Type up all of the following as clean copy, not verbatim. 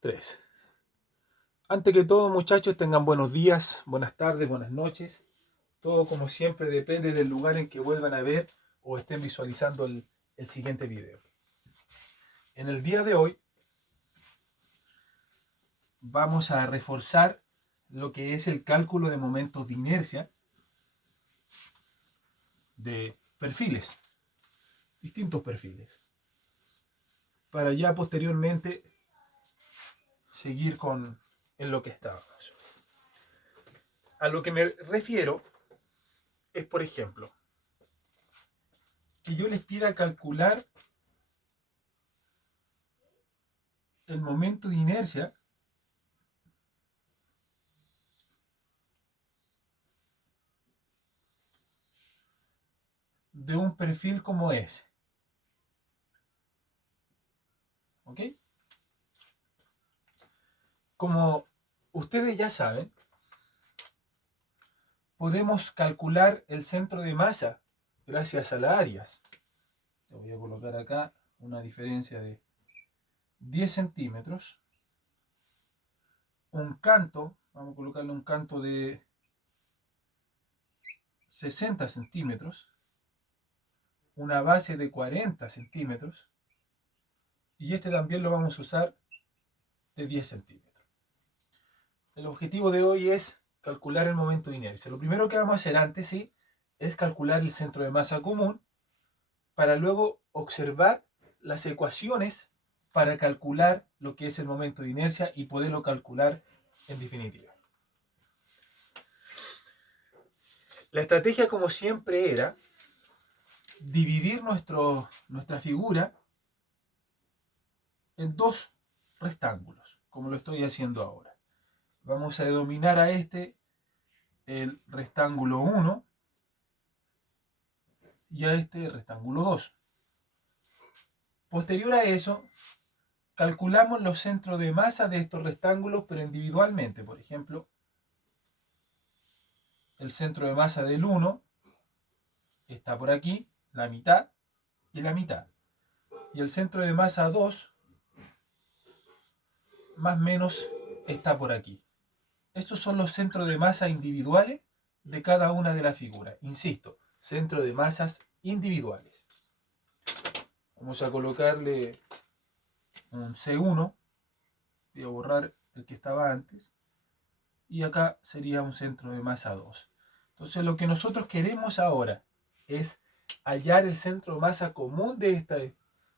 3. Antes que todo, muchachos, tengan buenos días, buenas tardes, buenas noches. Todo, como siempre, depende del lugar en que vuelvan a ver o estén visualizando el siguiente video. En el día de hoy vamos a reforzar lo que es el cálculo de momentos de inercia de perfiles, distintos perfiles, para ya posteriormente seguir en lo que estábamos. A lo que me refiero es, por ejemplo, que yo les pida calcular el momento de inercia de un perfil como ese. ¿Ok? Como ustedes ya saben, podemos calcular el centro de masa gracias a las áreas. Le voy a colocar acá una diferencia de 10 centímetros. Un canto, vamos a colocarle un canto de 60 centímetros. Una base de 40 centímetros. Y este también lo vamos a usar de 10 centímetros. El objetivo de hoy es calcular el momento de inercia. Lo primero que vamos a hacer antes, ¿sí?, es calcular el centro de masa común para luego observar las ecuaciones para calcular lo que es el momento de inercia y poderlo calcular en definitiva. La estrategia, como siempre, era dividir nuestra figura en dos rectángulos, como lo estoy haciendo ahora. Vamos a denominar a este el rectángulo 1 y a este el rectángulo 2. Posterior a eso, calculamos los centros de masa de estos rectángulos, pero individualmente. Por ejemplo, el centro de masa del 1 está por aquí, la mitad y la mitad. Y el centro de masa 2, más o menos, está por aquí. Estos son los centros de masa individuales de cada una de las figuras. Insisto, centro de masas individuales. Vamos a colocarle un C1. Voy a borrar el que estaba antes. Y acá sería un centro de masa 2. Entonces lo que nosotros queremos ahora es hallar el centro de masa común de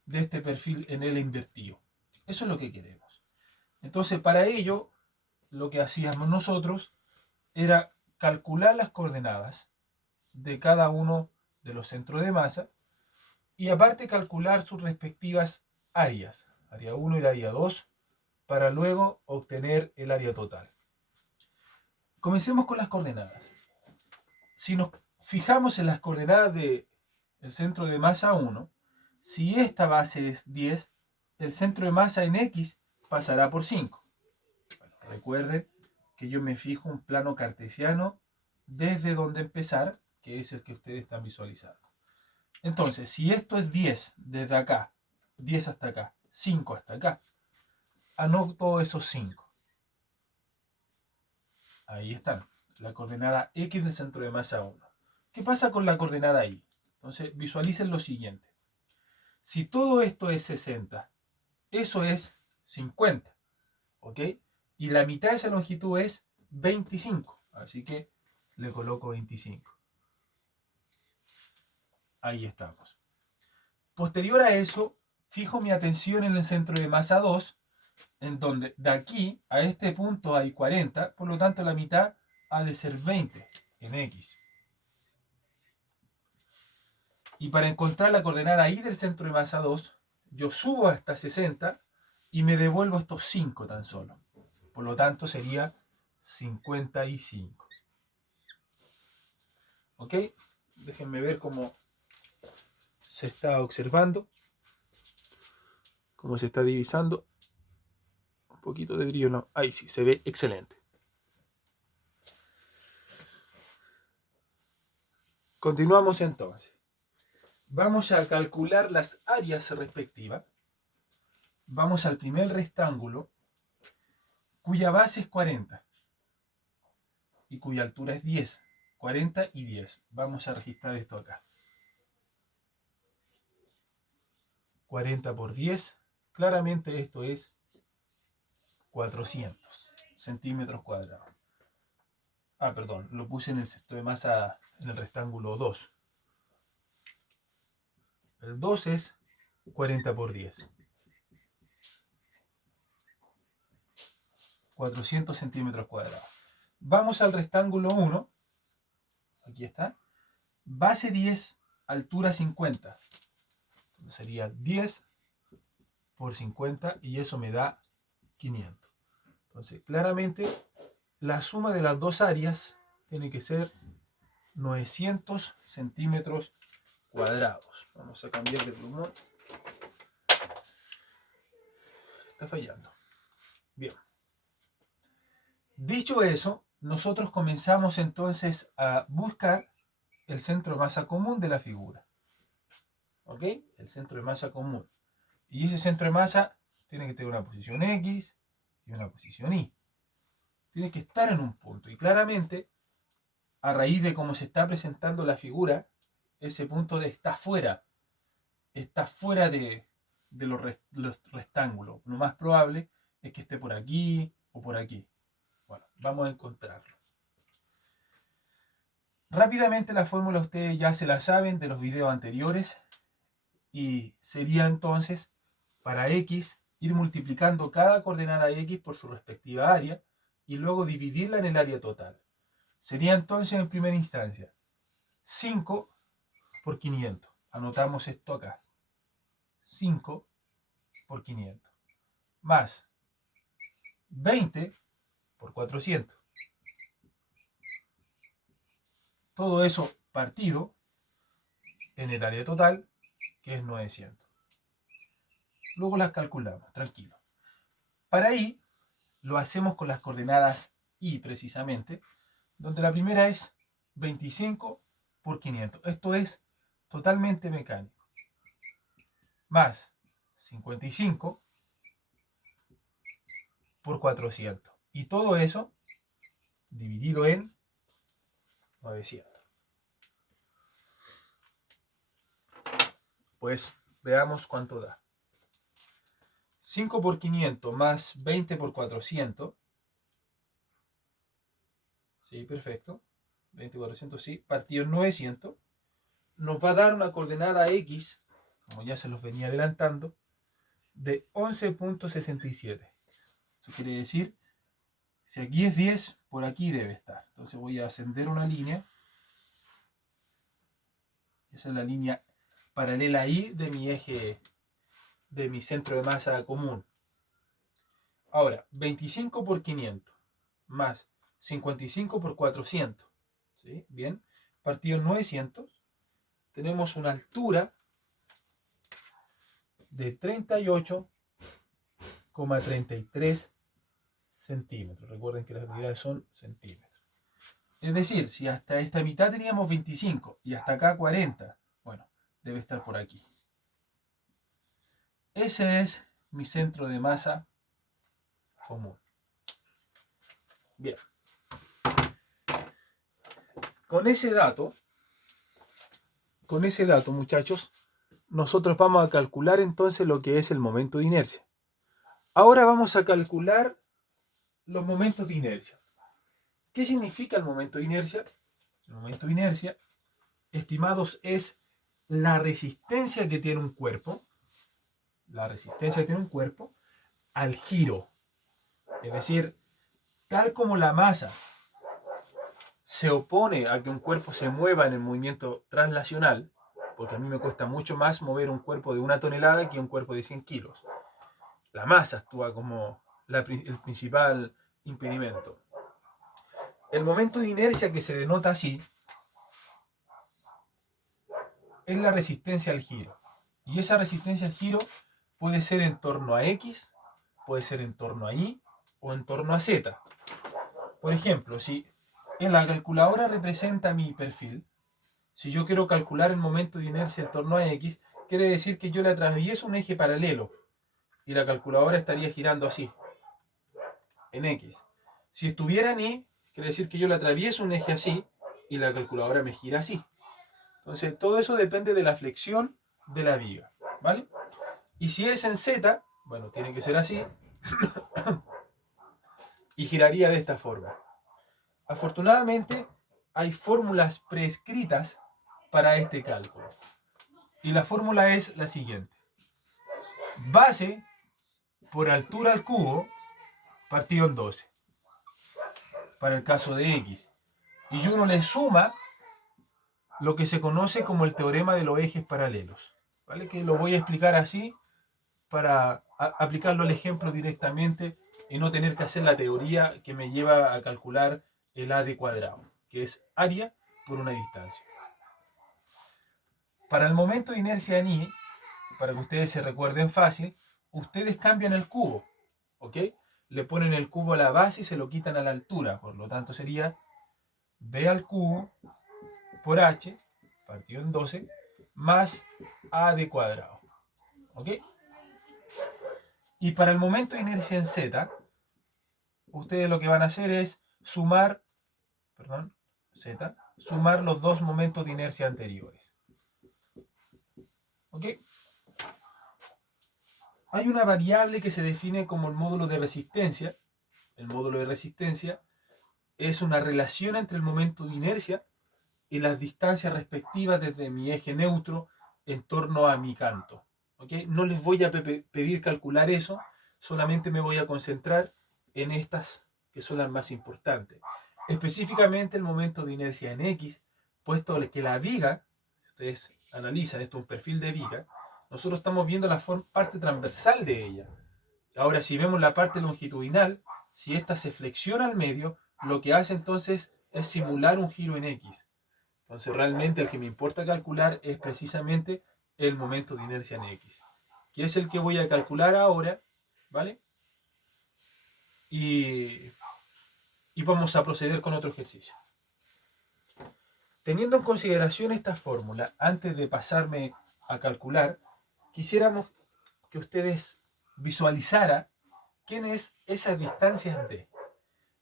este perfil en el invertido. Eso es lo que queremos. Entonces para ello lo que hacíamos nosotros era calcular las coordenadas de cada uno de los centros de masa y aparte calcular sus respectivas áreas, área 1 y área 2, para luego obtener el área total. Comencemos con las coordenadas. Si nos fijamos en las coordenadas del centro de masa 1, si esta base es 10, el centro de masa en X pasará por 5. Bueno, recuerden que yo me fijo un plano cartesiano desde donde empezar, que es el que ustedes están visualizando. Entonces, si esto es 10 desde acá, 10 hasta acá, 5 hasta acá, anoto esos 5. Ahí están, la coordenada X del centro de masa 1. ¿Qué pasa con la coordenada Y? Entonces, visualicen lo siguiente. Si todo esto es 60, eso es 50, ¿ok? Y la mitad de esa longitud es 25, así que le coloco 25. Ahí estamos. Posterior a eso, fijo mi atención en el centro de masa 2, en donde de aquí a este punto hay 40, por lo tanto la mitad ha de ser 20 en X. Y para encontrar la coordenada Y del centro de masa 2, yo subo hasta 60 y me devuelvo estos 5 tan solo. Por lo tanto sería 55. ¿Ok? Déjenme ver cómo se está observando, cómo se está divisando. Un poquito de brillo, no. Ahí sí, se ve excelente. Continuamos entonces. Vamos a calcular las áreas respectivas. Vamos al primer rectángulo cuya base es 40 y cuya altura es 10. 40 y 10. Vamos a registrar esto acá. 40 por 10. Claramente esto es 400 centímetros cuadrados. Ah, perdón, lo puse en el centro de masa, en el rectángulo 2. El 2 es 40 por 10. 400 centímetros cuadrados. Vamos al rectángulo 1. Aquí está. Base 10, altura 50. Entonces sería 10 por 50 y eso me da 500. Entonces, claramente, la suma de las dos áreas tiene que ser 900 centímetros cuadrados. Vamos a cambiar de plumón. Está fallando. Bien. Dicho eso, nosotros comenzamos entonces a buscar el centro de masa común de la figura. ¿Ok? El centro de masa común. Y ese centro de masa tiene que tener una posición X y una posición Y. Tiene que estar en un punto. Y claramente, a raíz de cómo se está presentando la figura, ese punto está fuera. Está fuera de los rectángulos. Lo más probable es que esté por aquí o por aquí. Bueno, vamos a encontrarlo. Rápidamente la fórmula ustedes ya se la saben de los videos anteriores. Y sería entonces, para X, ir multiplicando cada coordenada X por su respectiva área y luego dividirla en el área total. Sería entonces en primera instancia 5 por 500. Anotamos esto acá. 5 por 500. Más 20 por 400. Todo eso partido en el área total, que es 900. Luego las calculamos, tranquilo. Para Y, lo hacemos con las coordenadas Y precisamente, donde la primera es 25 por 500. Esto es totalmente mecánico. Más 55 por 400. Y todo eso dividido en 900. Pues veamos cuánto da. 5 por 500 más 20 por 400. Sí, perfecto. 20 por 400, sí. Partido en 900. Nos va a dar una coordenada X, como ya se los venía adelantando, de 11.67. Eso quiere decir, si aquí es 10, por aquí debe estar. Entonces voy a ascender una línea. Esa es la línea paralela ahí de mi eje, de mi centro de masa común. Ahora, 25 por 500 más 55 por 400. ¿Sí? Bien, partido en 900. Tenemos una altura de 38,33 centímetros. Recuerden que las unidades son centímetros. Es decir, si hasta esta mitad teníamos 25 y hasta acá 40, bueno, debe estar por aquí. Ese es mi centro de masa común. Bien. Con ese dato, muchachos, nosotros vamos a calcular entonces lo que es el momento de inercia. Ahora vamos a calcular los momentos de inercia. ¿Qué significa el momento de inercia? El momento de inercia, estimados, es la resistencia que tiene un cuerpo, al giro. Es decir, tal como la masa se opone a que un cuerpo se mueva en el movimiento translacional, porque a mí me cuesta mucho más mover un cuerpo de 1 tonelada que un cuerpo de 100 kilos. La masa actúa como el principal impedimento. El momento de inercia que se denota así es la resistencia al giro. Y esa resistencia al giro puede ser en torno a X, puede ser en torno a Y o en torno a Z. Por ejemplo, si en la calculadora representa mi perfil, si yo quiero calcular el momento de inercia en torno a X, quiere decir que yo le atravieso un eje paralelo y la calculadora estaría girando así. en X. Si estuviera en Y, quiere decir que yo le atravieso un eje así y la calculadora me gira así. Entonces, todo eso depende de la flexión de la viga, ¿vale? Y si es en Z, bueno, tiene que ser así, y giraría de esta forma. Afortunadamente, hay fórmulas prescritas para este cálculo. Y la fórmula es la siguiente. Base por altura al cubo partido en 12. Para el caso de X. Y uno le suma lo que se conoce como el teorema de los ejes paralelos. ¿Vale? Que lo voy a explicar así para aplicarlo al ejemplo directamente y no tener que hacer la teoría que me lleva a calcular el AD cuadrado, que es área por una distancia. Para el momento de inercia en I, para que ustedes se recuerden fácil, ustedes cambian el cubo, ¿ok? Le ponen el cubo a la base y se lo quitan a la altura, por lo tanto sería B al cubo por H, partido en 12, más AD cuadrado, ¿ok? Y para el momento de inercia en Z, ustedes lo que van a hacer es sumar, Z, sumar los dos momentos de inercia anteriores. ¿Ok? Hay una variable que se define como el módulo de resistencia. El módulo de resistencia es una relación entre el momento de inercia y las distancias respectivas desde mi eje neutro en torno a mi canto. ¿Ok? No les voy a pedir calcular eso, solamente me voy a concentrar en estas que son las más importantes. Específicamente el momento de inercia en X, puesto que la viga, si ustedes analizan esto, un perfil de viga, nosotros estamos viendo la parte transversal de ella. Ahora, si vemos la parte longitudinal, si esta se flexiona al medio, lo que hace entonces es simular un giro en X. Entonces, realmente el que me importa calcular es precisamente el momento de inercia en X, que es el que voy a calcular ahora, ¿vale? Y vamos a proceder con otro ejercicio. Teniendo en consideración esta fórmula, antes de pasarme a calcular, quisiéramos que ustedes visualizaran quién es esa distancia en D.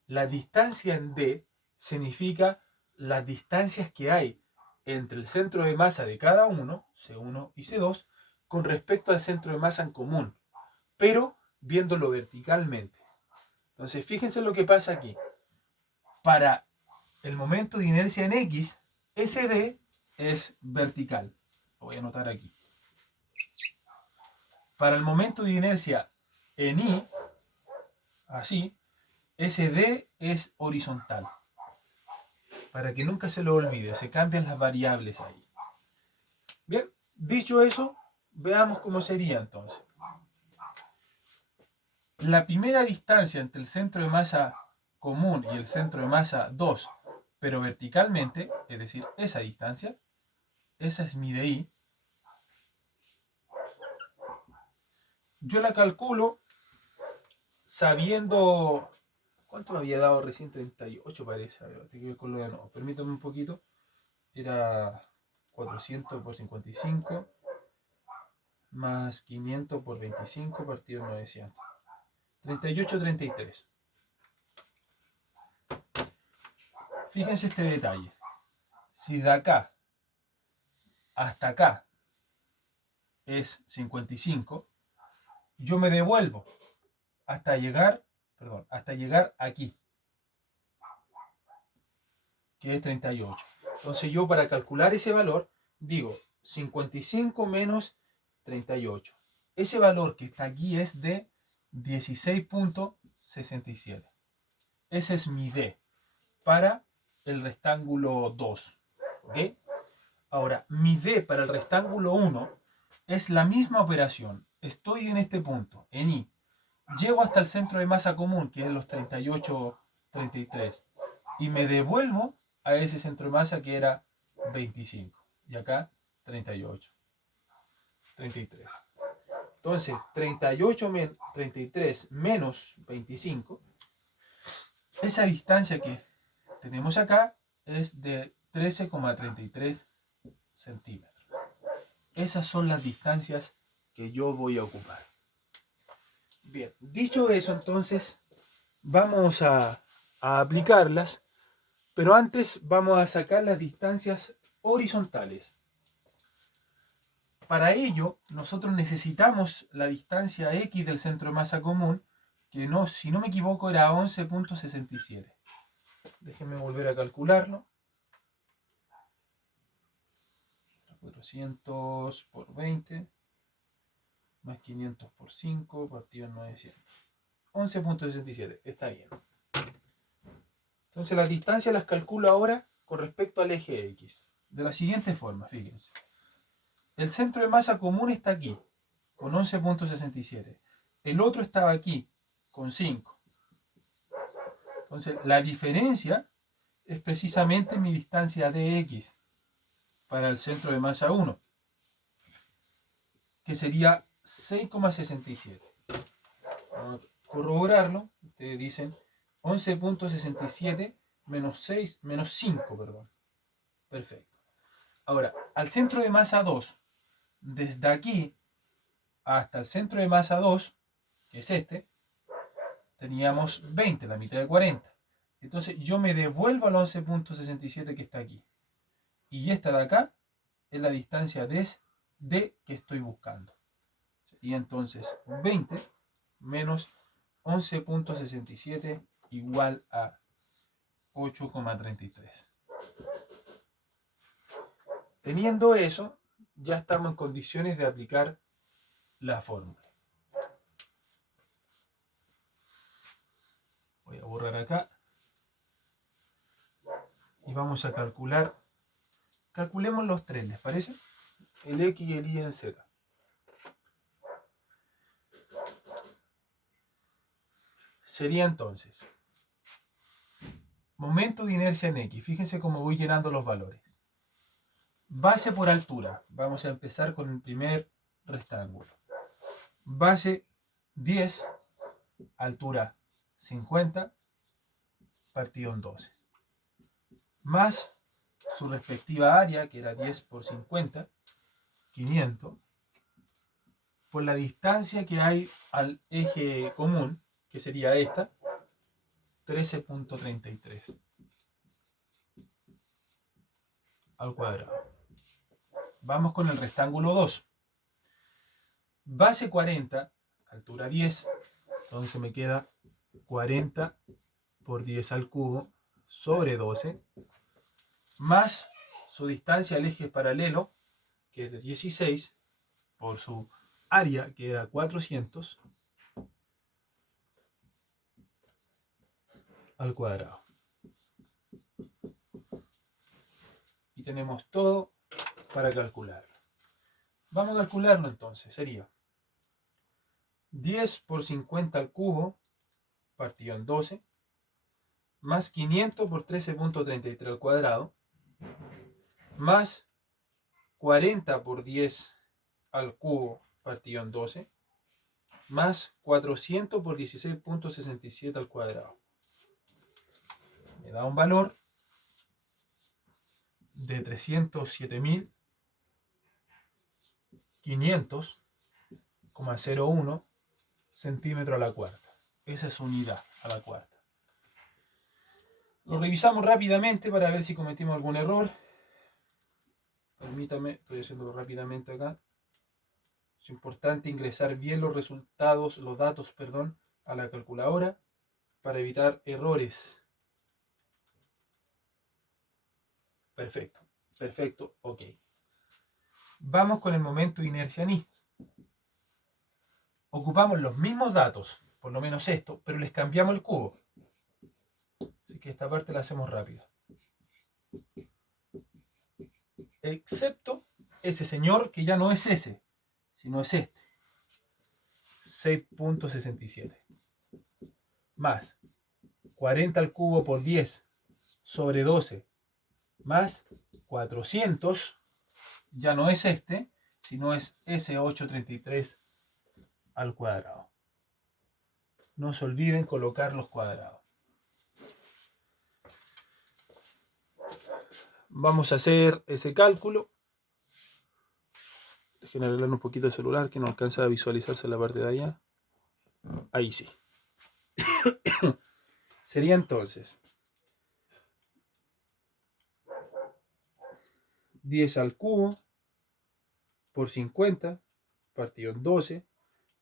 La distancia en D significa las distancias que hay entre el centro de masa de cada uno, C1 y C2, con respecto al centro de masa en común, pero viéndolo verticalmente. Entonces, fíjense lo que pasa aquí. Para el momento de inercia en X, SD es vertical. Lo voy a anotar aquí. Para el momento de inercia en Y, así, SD es horizontal. Para que nunca se lo olvide, se cambian las variables ahí. Bien, dicho eso, veamos cómo sería entonces. La primera distancia entre el centro de masa común y el centro de masa 2, pero verticalmente, es decir, esa distancia, esa es mi de I. Yo la calculo sabiendo... ¿Cuánto me había dado recién? 38 parece. A ver, tengo que calcularlo de nuevo. Permítame un poquito. Era 400 por 55 más 500 por 25 partido 900. 38, 33. Fíjense este detalle. Si de acá hasta acá es 55, yo me devuelvo hasta llegar aquí, que es 38. Entonces yo para calcular ese valor digo 55 menos 38. Ese valor que está aquí es de 16.67. Ese es mi D para el rectángulo 2. ¿Ok? Ahora, mi D para el rectángulo 1 es la misma operación. Estoy en este punto, en I. Llego hasta el centro de masa común, que es los 38, 33. Y me devuelvo a ese centro de masa que era 25. Y acá 38, 33. Entonces, 33 menos 25, esa distancia que tenemos acá es de 13,33 centímetros. Esas son las distancias que yo voy a ocupar. Bien, dicho eso, entonces Vamos a aplicarlas, pero antes vamos a sacar las distancias horizontales. Para ello, nosotros necesitamos la distancia X del centro de masa común, que no, si no me equivoco era 11.67. Déjenme volver a calcularlo. 400 por 20, más 500 por 5, partido en 900. 11.67, está bien. Entonces las distancias las calculo ahora con respecto al eje X. De la siguiente forma, fíjense. El centro de masa común está aquí, con 11.67. El otro estaba aquí, con 5. Entonces la diferencia es precisamente mi distancia dx para el centro de masa 1, que sería 6,67. Vamos a corroborarlo. Ustedes dicen 11.67 menos 6, menos 5, perdón. Perfecto. Ahora, al centro de masa 2, desde aquí hasta el centro de masa 2, que es este, teníamos 20, la mitad de 40. Entonces yo me devuelvo al 11.67 que está aquí. Y esta de acá es la distancia D que estoy buscando. Sería entonces 20 menos 11.67 igual a 8,33. Teniendo eso, ya estamos en condiciones de aplicar la fórmula. Voy a borrar acá. Y vamos a calcular. Calculemos los tres, ¿les parece? El X y el Y en Z. Sería entonces momento de inercia en X. Fíjense cómo voy llenando los valores. Base por altura. Vamos a empezar con el primer rectángulo. Base 10, altura 50, partido en 12. Más su respectiva área, que era 10 por 50, 500, por la distancia que hay al eje común, que sería esta, 13.33 al cuadrado. Vamos con el rectángulo 2. Base 40, altura 10, entonces me queda 40 por 10 al cubo sobre 12, más su distancia al eje paralelo, que es de 16, por su área, que era 400, al cuadrado. Y tenemos todo para calcularlo. Vamos a calcularlo entonces. Sería 10 por 50 al cubo, partido en 12, más 500 por 13.33 al cuadrado, más 40 por 10 al cubo, partido en 12, más 400 por 16.67 al cuadrado. Me da un valor de 307.500,01 centímetros a la cuarta. Esa es su unidad a la cuarta. Lo revisamos rápidamente para ver si cometimos algún error. Permítame, estoy haciéndolo rápidamente acá. Es importante ingresar bien los resultados, los datos, perdón, a la calculadora para evitar errores. Perfecto, perfecto, ok. Vamos con el momento de inercia en I. Ocupamos los mismos datos, por lo menos esto, pero les cambiamos el cubo. Así que esta parte la hacemos rápido. Excepto ese señor que ya no es ese, sino es este. 6.67. Más 40 al cubo por 10 sobre 12 más 400, ya no es este, sino es ese 833 al cuadrado. No se olviden colocar los cuadrados. Vamos a hacer ese cálculo. Dejen arreglar un poquito el celular que no alcanza a visualizarse la parte de allá. Ahí sí. Sería entonces 10 al cubo por 50 partido en 12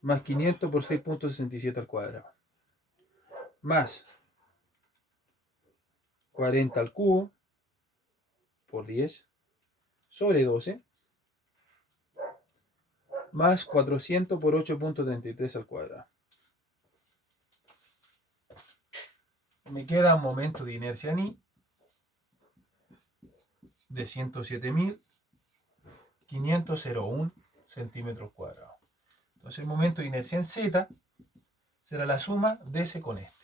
más 500 por 6.67 al cuadrado más 40 al cubo por 10 sobre 12 más 400 por 8.33 al cuadrado. Me queda un momento de inercia en I de 107.501 centímetros cuadrados. Entonces el momento de inercia en Z será la suma de ese con este.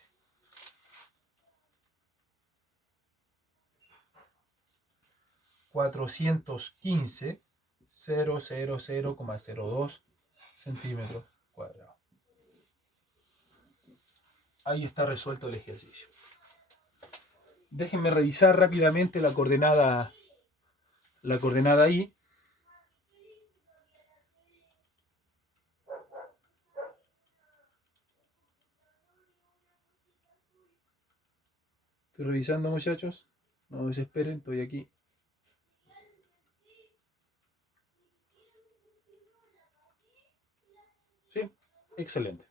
$415.000,02 centímetros cuadrados. Ahí está resuelto el ejercicio. Déjenme revisar rápidamente la coordenada I. Estoy revisando, muchachos. No desesperen, estoy aquí. Sí, excelente.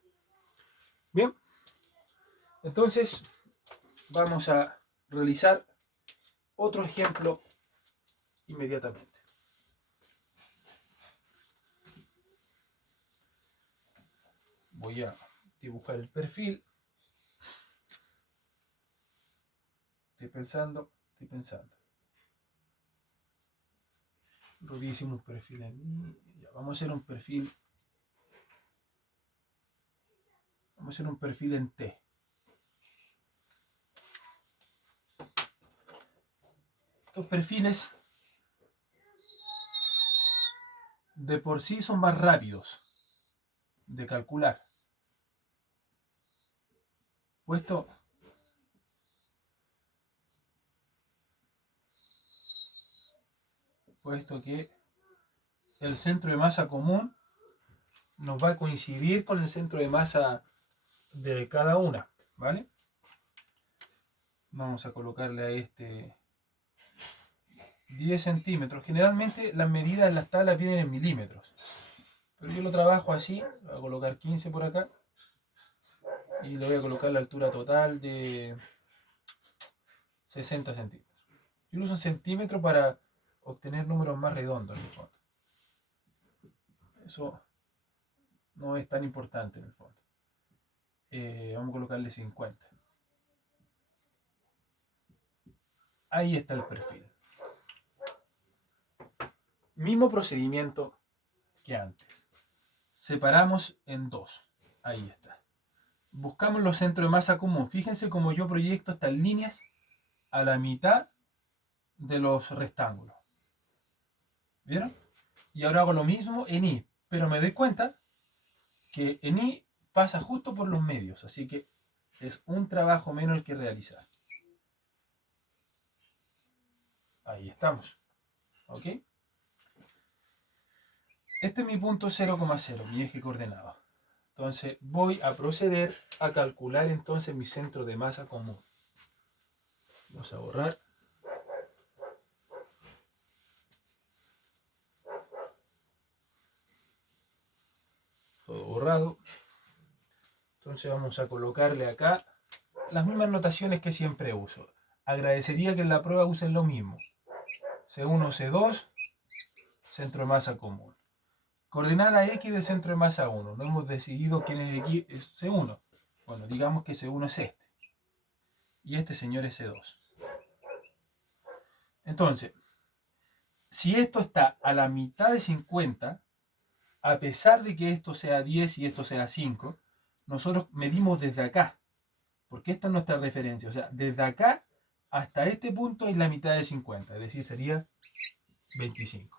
Bien, entonces vamos a realizar otro ejemplo inmediatamente. Voy a dibujar el perfil. Estoy pensando. Rubí hicimos un perfil en... Ya, vamos a hacer un perfil. Vamos a hacer un perfil en T. Estos perfiles de por sí son más rápidos de calcular. Puesto que el centro de masa común nos va a coincidir con el centro de masa de cada una, ¿vale? Vamos a colocarle a este 10 centímetros. Generalmente las medidas en las tablas vienen en milímetros, pero yo lo trabajo así. Voy a colocar 15 por acá y le voy a colocar la altura total de 60 centímetros. Yo uso un centímetro para obtener números más redondos en el fondo. Eso no es tan importante en el fondo. Vamos a colocarle 50. Ahí está el perfil. Mismo procedimiento que antes. Separamos en dos. Ahí está. Buscamos los centros de masa común. Fíjense cómo yo proyecto estas líneas a la mitad de los rectángulos. ¿Vieron? Y ahora hago lo mismo en I. Pero me doy cuenta que en I pasa justo por los medios. Así que es un trabajo menos el que realizar. Ahí estamos. ¿Ok? Este es mi punto 0,0, mi eje coordenado. Entonces voy a proceder a calcular entonces mi centro de masa común. Vamos a borrar. Todo borrado. Entonces vamos a colocarle acá las mismas notaciones que siempre uso. Agradecería que en la prueba usen lo mismo. C1, C2, centro de masa común. Coordenada X de centro de masa 1. No hemos decidido quién es X, es C1. Bueno, digamos que C1 es este. Y este señor es C2. Entonces, si esto está a la mitad de 50, a pesar de que esto sea 10 y esto sea 5, nosotros medimos desde acá, porque esta es nuestra referencia. O sea, desde acá hasta este punto es la mitad de 50, es decir, sería 25.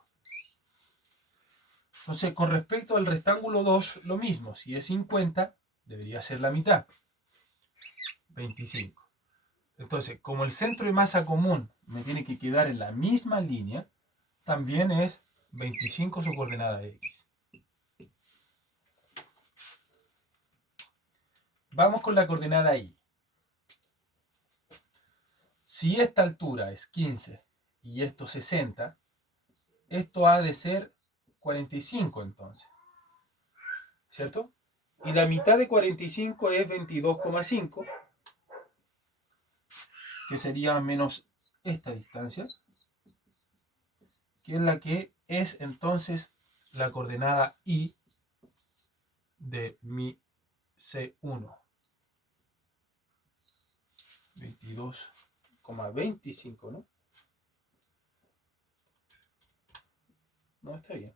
Entonces, con respecto al rectángulo 2, lo mismo. Si es 50, debería ser la mitad, 25. Entonces, como el centro de masa común me tiene que quedar en la misma línea, también es 25 su coordenada X. Vamos con la coordenada Y. Si esta altura es 15 y esto 60, esto ha de ser 45 entonces, ¿cierto? Y la mitad de 45 es 22,5, que sería menos esta distancia, que es la que es entonces la coordenada I de mi C1. 22,25, ¿no? No, está bien.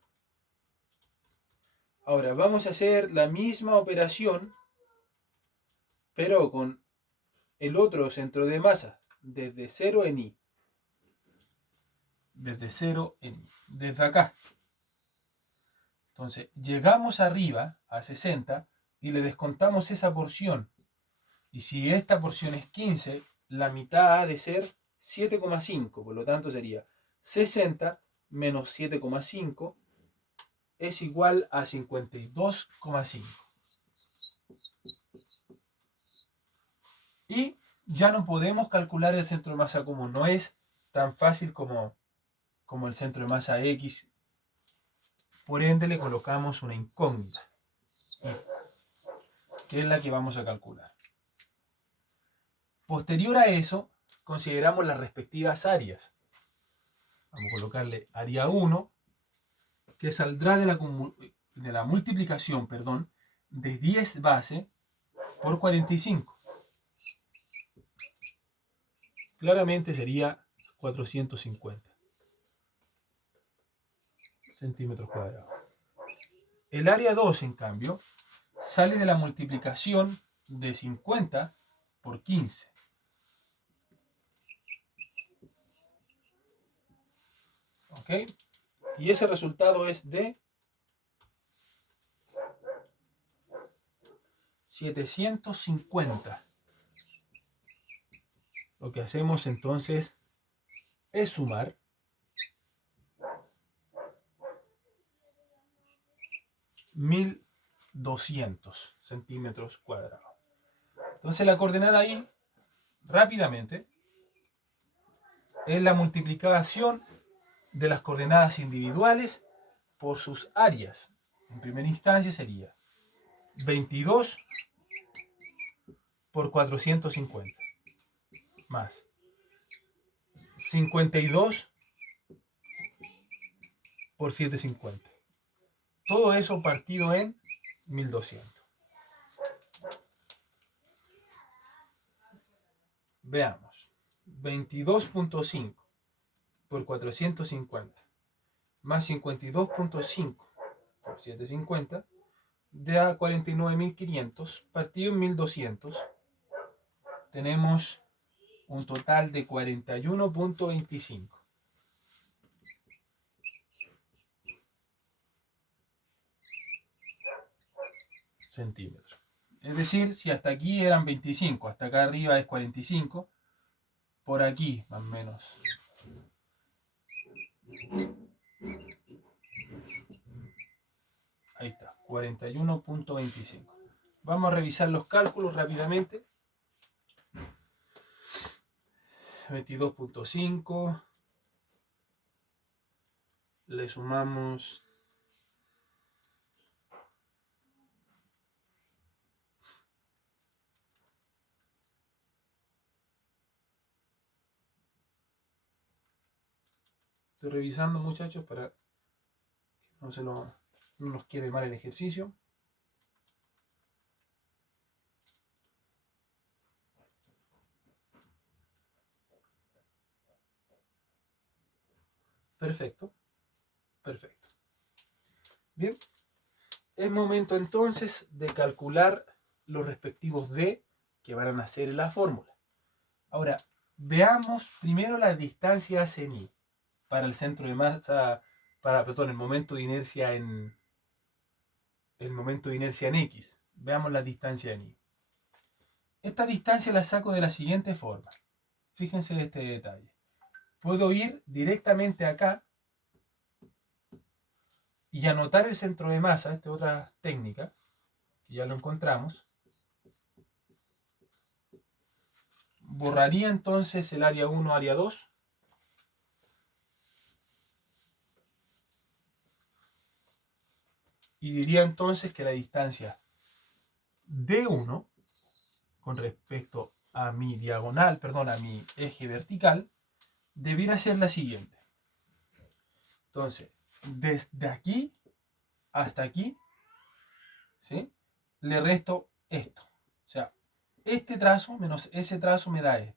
Ahora vamos a hacer la misma operación, pero con el otro centro de masa, desde 0 en I. Desde 0 en I. Desde acá. Entonces, llegamos arriba a 60 y le descontamos esa porción. Y si esta porción es 15, la mitad ha de ser 7,5. Por lo tanto, sería 60 menos 7,5 es igual a 52,5. Y ya no podemos calcular el centro de masa común. No es tan fácil como el centro de masa X. Por ende, le colocamos una incógnita, que es la que vamos a calcular. Posterior a eso, consideramos las respectivas áreas. Vamos a colocarle área 1, que saldrá de la multiplicación, de 10 base por 45. Claramente sería 450 centímetros cuadrados. El área 2, en cambio, sale de la multiplicación de 50 por 15. ¿Ok? Y ese resultado es de 750. Lo que hacemos entonces es sumar 1200 centímetros cuadrados. Entonces la coordenada ahí, rápidamente, es la multiplicación de las coordenadas individuales por sus áreas. En primera instancia sería 22 por 450 más 52 por 750. Todo eso partido en 1200. Veamos. 22.5 por 450 más 52.5 por 750 da 49.500 partido en 1200. Tenemos un total de 41.25 centímetros. Es decir, si hasta aquí eran 25, hasta acá arriba es 45, por aquí más o menos. Ahí está, 41.25. Vamos a revisar los cálculos rápidamente. 22.5. Le sumamos 2. Estoy revisando, muchachos, para que no nos quede mal el ejercicio. Perfecto. Perfecto. Bien. Es momento entonces de calcular los respectivos D que van a nacer en la fórmula. Ahora, veamos primero las distancias en I para el centro de masa, el momento de inercia en X. Veamos la distancia en Y. Esta distancia la saco de la siguiente forma. Fíjense en este detalle. Puedo ir directamente acá y anotar el centro de masa. Esta es otra técnica, que ya lo encontramos. Borraría entonces el área 1, área 2. Y diría entonces que la distancia D1 con respecto a mi diagonal, perdón, a mi eje vertical, debiera ser la siguiente. Entonces, desde aquí hasta aquí, ¿sí? Le resto esto. O sea, este trazo menos ese trazo me da este.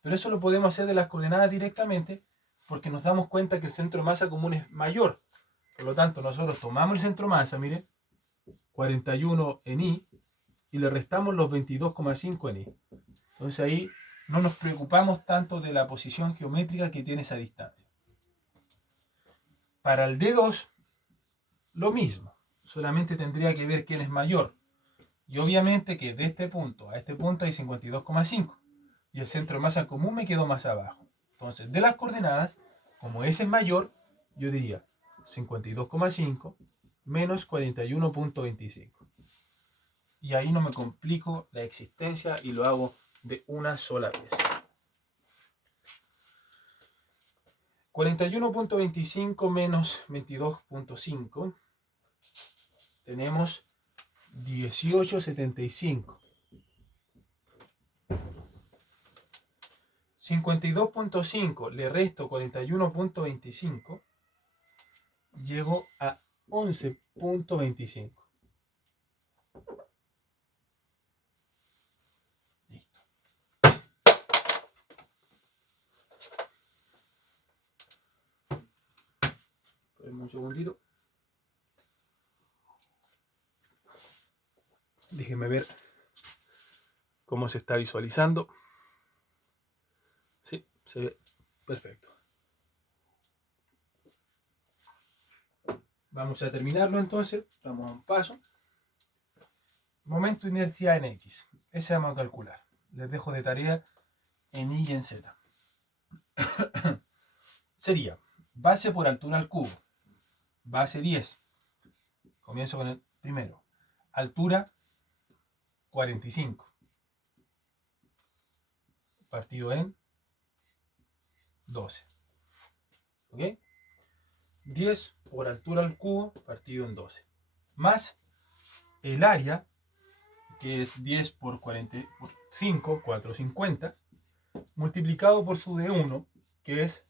Pero eso lo podemos hacer de las coordenadas directamente porque nos damos cuenta que el centro de masa común es mayor. Por lo tanto, nosotros tomamos el centro de masa, miren, 41 en I, y le restamos los 22,5 en I. Entonces ahí no nos preocupamos tanto de la posición geométrica que tiene esa distancia. Para el D2, lo mismo. Solamente tendría que ver quién es mayor. Y obviamente que de este punto a este punto hay 52,5. Y el centro de masa común me quedó más abajo. Entonces, de las coordenadas, como ese es mayor, yo diría 52,5 menos 41,25. Y ahí no me complico la existencia y lo hago de una sola vez. 41,25 menos 22,5 tenemos 18,75. 52,5 le resto 41,25, llego a 11,25. Listo. Espérenme un segundito. Déjenme ver cómo se está visualizando. Sí, se ve perfecto. Vamos a terminarlo entonces. Estamos a un paso. Momento de inercia en X. Ese vamos a calcular. Les dejo de tarea en Y y en Z. Sería base por altura al cubo. Base 10. Comienzo con el primero. Altura 45. Partido en 12. ¿Ok? 10 por altura al cubo partido en 12. Más el área, que es 10 por 45, 450, multiplicado por su D1, que es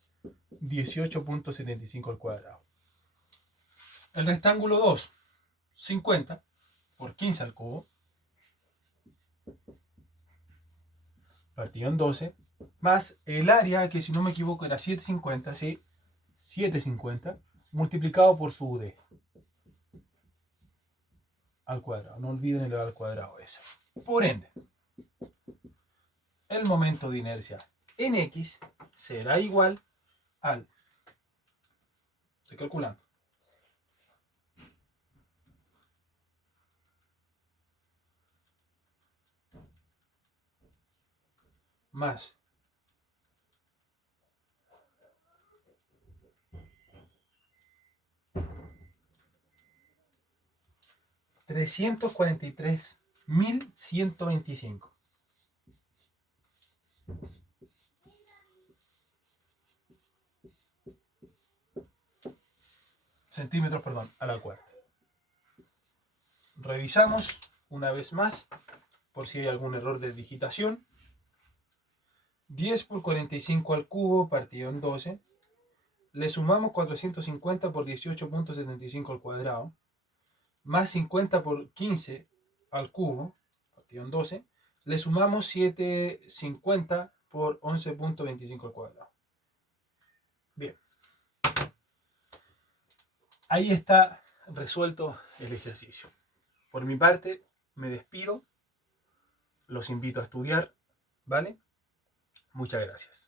18,75 al cuadrado. El rectángulo 2, 50 por 15 al cubo, partido en 12, más el área, que si no me equivoco era 750, ¿sí? 750, multiplicado por su D al cuadrado. No olviden el al cuadrado ese. Por ende, el momento de inercia en X será igual al... Estoy calculando. Más 343.125 centímetros, perdón, a la cuarta. Revisamos una vez más por si hay algún error de digitación. 10 por 45 al cubo partido en 12. Le sumamos 450 por 18,75 al cuadrado. Más 50 por 15 al cubo partido en 12. Le sumamos 750 por 11,25 al cuadrado. Bien. Ahí está resuelto el ejercicio. Por mi parte, me despido. Los invito a estudiar, ¿vale? Muchas gracias.